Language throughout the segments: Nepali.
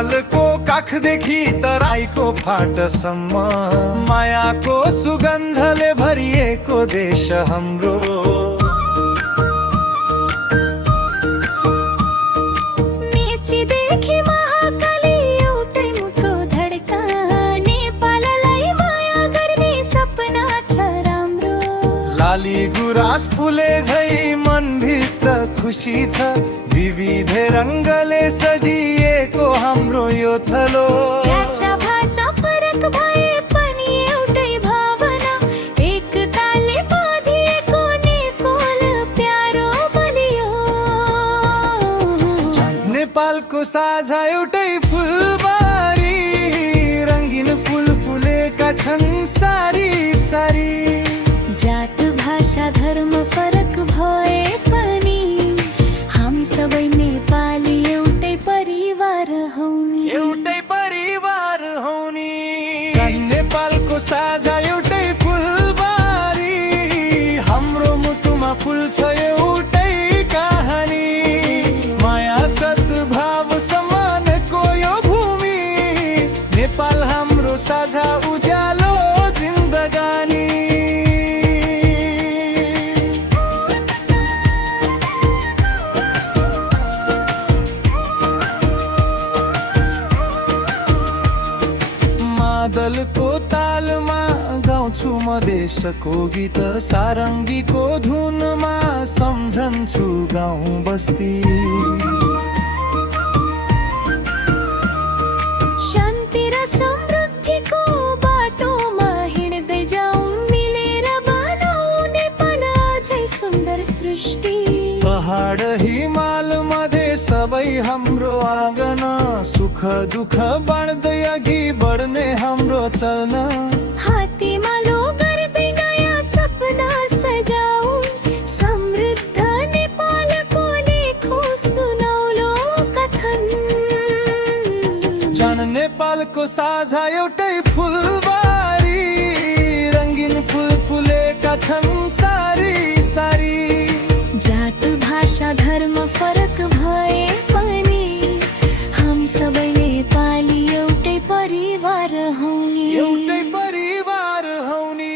हिमालको काखदेखि तराईको फाटसम्म मायाको सुगन्धले भरिएको देश हाम्रो। मेचीदेखि महाकाली एउटै मुठो धड्का, नेपाललाई माया गर्ने सपना छ राम्रो। लाली गुराँस फुले झै मनभित्र खुसी छ, विविध रङ्गले सजिएको हाम्रो यो थलो। यात्रा भाषा फरक भए पनि एउटै भावना, एकताले बाँधिएको नेपाल प्यारो बलियो। नेपालको साझा एउटै फुलबारी, रङ्गिन फुल फुलेका छन् सारी सारी। जात भाषा धर्म फरक भए पनि हामी सबै नेपाली एउटै परिवार हौ नि। एउटै परिवार हौ नि। नेपालको साझा एउटै फुलबारी, हाम्रो मुटुमा फुल्छ एउटै कहानी। माया सद्भाव सम्मानको यो भूमि, नेपाल हाम्रो साझा उज्यालो जिन्दगानी। मादलको तालमा गाउँछु म देशको गीत, सारङ्गीको धुनमा सम्झन्छु गाउँ बस्ती। शान्ति र समृद्धिको बाटोमा हिँड्दै जाउँ, मिलेर बनाऊ नेपाल अझै सुन्दर सृष्टि। पहाड हिमाल मध्ये सबै हाम्रो आँगन, सुख दुःख बाँड्दै अघि बढ्ने हाम्रो चल्न। हात्तीमालो गर्दै नयाँ सपना सजाऊ, समृद्ध नेपालको लेखो सुनौलो कथन। नेपालको साझा एउटै फुलबारी, रङ्गिन फुल फुलेका छन् सारी सारी। जात भाषा धर्म फरक भए पनि हामी सबै नेपाली एउटै परिवार हौ नि। एउटै परिवार हौ नि।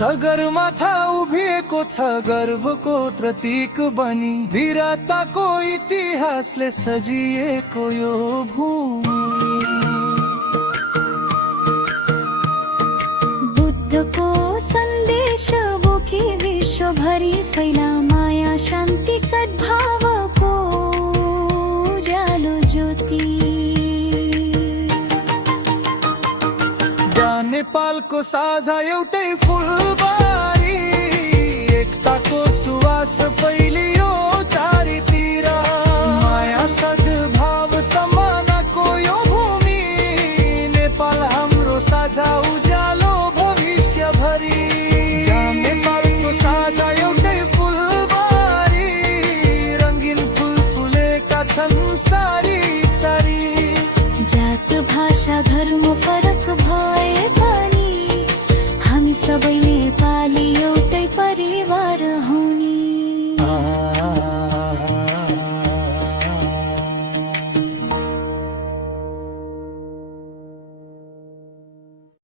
सगरमाथा उभिएको छ गर्वको प्रतीक बनी, वीरताको इतिहासले सजिएको यो भूमि। बुद्धको सन्देश बोकी विश्वभरि फैला माया शान्ति सद्भावको उज्यालो ज्योति। नेपालको साझा एउटै फुलबारी, एकताको सुवास फैलियो चारैतिर। माया सद्भाव सम्मानको यो भूमि, नेपाल हाम्रो साझा उज्यालो भविष्यभरि। नेपालको साझा एउटै फुलबारी, रङ्गिन फुल फुलेका छन् सारी सारी। जात भाषा धर्म फरक भए पनि हामी सबै नेपाली